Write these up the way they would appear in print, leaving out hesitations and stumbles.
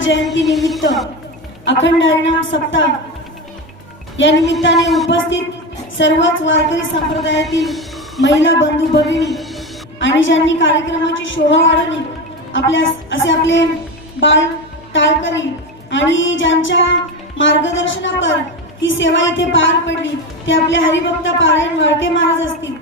जयंती निमित्त अखंड हरिनाम सप्ताह या निमित्ताने उपस्थित सर्वच वारकरी संप्रदायातील महिला बंधू भगिनी आणि ज्यांनी कार्यक्रमाची शोभा वाढवली आपले बाळ टाळकरी आणि ज्यांच्या मार्गदर्शनावर ही सेवा इथे पार पडली ते आपले हरिभक्त पारायण वाळके महाराज असतील।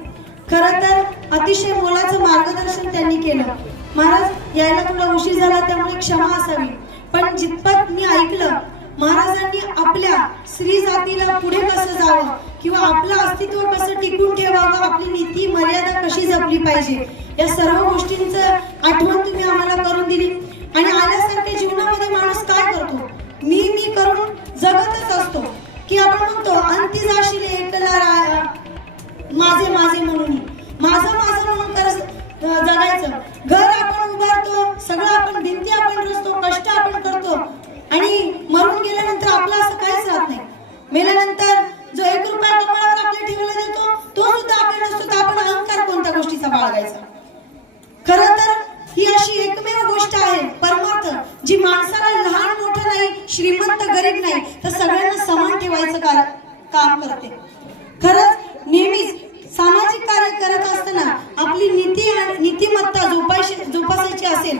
खरं तर अतिशय मोलाचं मार्गदर्शन त्यांनी केलं। महाराज यायला थोडा उशीर झाला त्यामुळे क्षमा असावी, पण जितपत मी ऐकलं महाराजांनी आपल्या स्त्री जातीला पुढे कसं जावं किंवा आपलं अस्तित्व कसं टिकून ठेवावं, आपली नीती मर्यादा कशी जपली पाहिजे या सर्व गोष्टींचं आठवण तुम्ही आम्हाला करून दिली। आणि आल्यासारखे जीवनामध्ये माणूस काय करतो, मी करून जगतच असतो की आपण म्हणतो अंती जाशील एकला माझे म्हणून माझं म्हणून जगायचं। घर आपण उभारतो, सगळं आपण भिंती आपण रचतो, कष्ट आपण करतो आणि मरून गेल्यानंतर आपलं असं काहीच राहत नाही। मेल्यानंतर जो 1 रुपया कपाळावर आपल्या ठेवला जातो तो सुद्धा आपला नसतो, तर आपण अहंकार कोणत्या गोष्टीचा बाळगायचा। खरं तर ही अशी एकमेव गोष्ट आहे परमार्थ जी माणसाला लहान मोठं नाही, श्रीमंत गरीब नाही, तर सगळ्यांना समान ठेवायचं काम करते। खरंच नेहमीच सामाजिक कार्य करत असताना आपली नीतिमत्ता जोपासायची असेल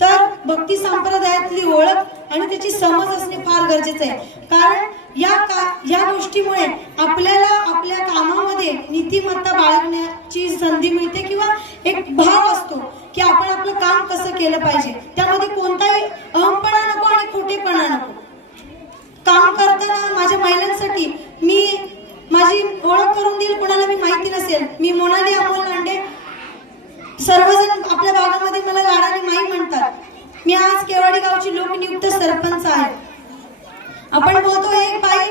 तर भक्ती संप्रदायातली ओळख आणि त्याची समज असणे फार गरजेचं आहे। कारण या गोष्टीमुळे आपल्याला आपल्या कामामध्ये नीतिमत्ता बाळगण्याची संधी मिळते किंवा एक भाव असतो की आपण आपलं काम कसं केलं पाहिजे, त्यामध्ये कोणताही अहमपणा नको आणि खोटेपणा नको। काम करताना माझ्या महिलांसाठी मी माझी ओळख करून देईल, कोणाला मी माहिती नसेल, मी मोनाली अमोल लांडे। सर्वजण आपल्या भागामध्ये मला लाडाने माई म्हणतात। मी आज केवाडी गावची लोकनियुक्त सरपंच आहे। आपण बोलतो एक बाई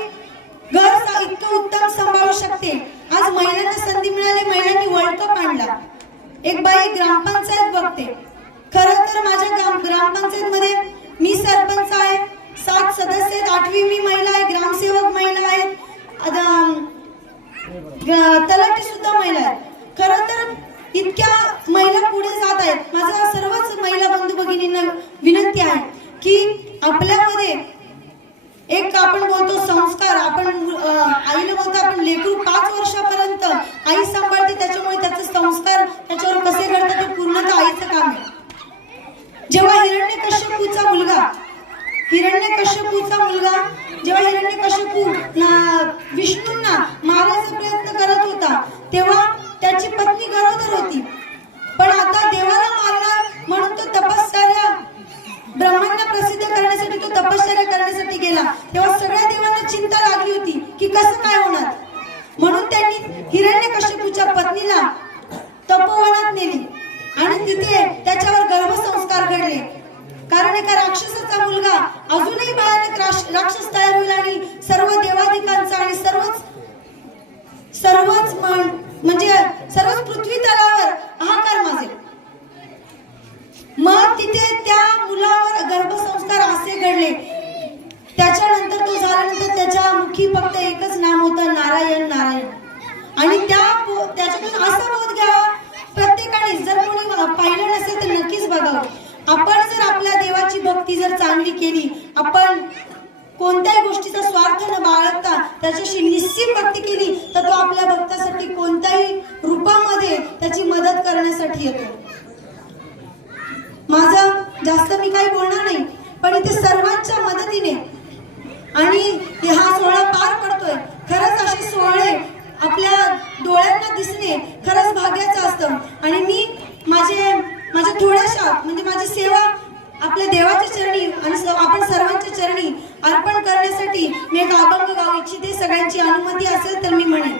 घर इतकं उत्तम सांभाळू शकते, आज महिलांना संधी मिळाली, महिलांनी वर्ल्ड कप आणला। एक बाई ग्रामपंचायत बघते। खरं तर माझ्या ग्रामपंचायत मध्ये मी सरपंच आहे, 7 सदस्य आहेत, 8वी मी महिला आहे, ग्रामसेवक महिला आहेत, तलाठी सुद्धा महिला आहेत। खरं तर इतक्या महिला पुढे जात आहेत। माझा सर्वच महिला बंधू भगिनींना विनंती आहे की आपल्यामध्ये एक आपण बोलतो संस्कार, आपण आईला बोलतो आपण लेकरू 5 वर्षापर्यंत आई सांभाळते, त्याच्यामुळे त्याचे संस्कार त्याच्यावर कसे घडतात ते पूर्णतः आईचं काम आहे। जेव्हा हिरण्यकश्यपूचा मुलगा जेव्हा हिरण्यकश्यपू विष्णूंना मारायचा प्रयत्न करत होता तेव्हा त्याची पत्नी गरोदर होती, पण आता देवाला मारणार म्हणून तो तपश्चर्या ब्रह्मांना प्रसिद्ध करण्यासाठी तो तपश्चर्या करण्यासाठी गेला। तेव्हा सगळ्या देवांना चिंता लागली होती की कसं काय होणार, म्हणून त्यांनी हिरण्यकश्यपूच्या पत्नीला तपोवनात नेली आणि तिथे त्याच्यावर गर्भसंस्कार घडले। कारण एका राक्षसाचा मुलगा अजूनही भयानक राक्षस तयार होईल आणि सर्व देवादिकांचा आणि सर्वच पृथ्वी तलावर हाहाकार माजेल। मग तिथे त्या मुलावर गर्भसंस्कार असे घडले। त्याच्यानंतर तो झाल्यानंतर त्याच्या मुखी फक्त एकच नाम होतं, नारायण नारायण। आणि त्याच्यातून असा बोध घ्यावा प्रत्येकाने, जर कोणी पाहिलं नसेल तर नक्कीच बघावं। आपण जर आपल्या देवाची भक्ती जर चांगली केली, आपण कोणत्याही गोष्टीचा स्वार्थ न बाळगता त्याच्याशी निश्चित भक्ती केली तर तो आपल्या भक्तासाठी कोणत्याही रूपामध्ये त्याची मदत करण्यासाठी येतो। माझं जास्त मी काही बोलणार नाही, पण इथे सर्वांच्या मदतीने आणि हा सोहळा पार पडतोय। खरंच असे सोहळे आपल्या डोळ्यांना दिसणे खरंच भाग्याचं असतं। आणि मी माझ्या थोड्याशा माझी सेवा आपल्या देवाच्या चरणी आणि आपण सर्वांच्या चरणी अर्पण करण्यासाठी मी एक अभंग गाऊ इच्छिते। सगळ्यांची अनुमती असेल तर मी म्हणेन।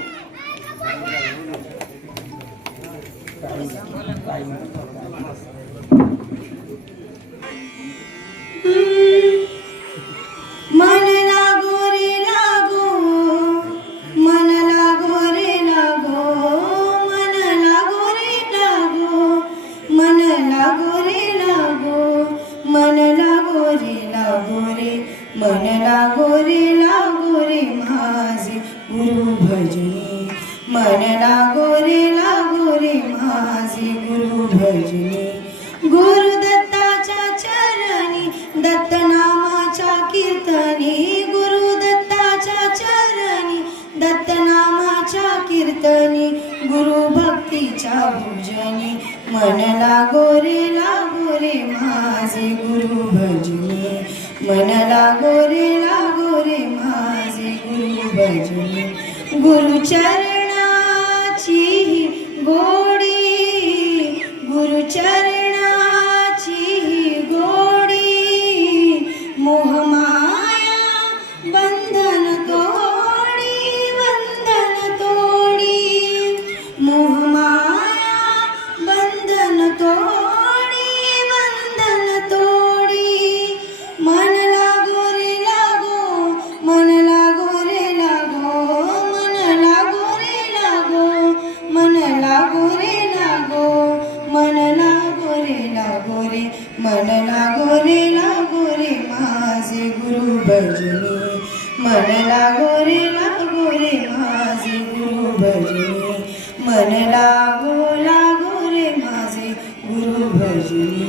मन लागो रे लागो, मन लागो रे लागो, मन लागो रे लागो, मन लागो रे लागो, मन लागो रे लागो रे, मन लागो रे माझे गुरु भजनी, मन लागो रे माझे गुरु भजनी। गुरुदत्ताच्या चरणी दत्तना कीर्तनी गुरु दत्ताच्या चरणी दत्त नामाच्या कीर्तनी गुरु भक्तीच्या भोजनी मन लागो रे माझे गुरु भजनी मन लागो रे माझे गुरु भजनी गुरु चरणाची गोडी गुरु चरणाची गोडी मोहमाया बंधन तोडी मोहमाया बंधन तोडी मन लागो रे लागो मन लागो रे लागो मन लागो रे लागो मन लागो रे लागो मन लागो रे लागो रे मन लागो रे माझे गुरु भजनी मन लागो रे माझे गुरु भजनी मन लागो रे माझे गुरु भजनी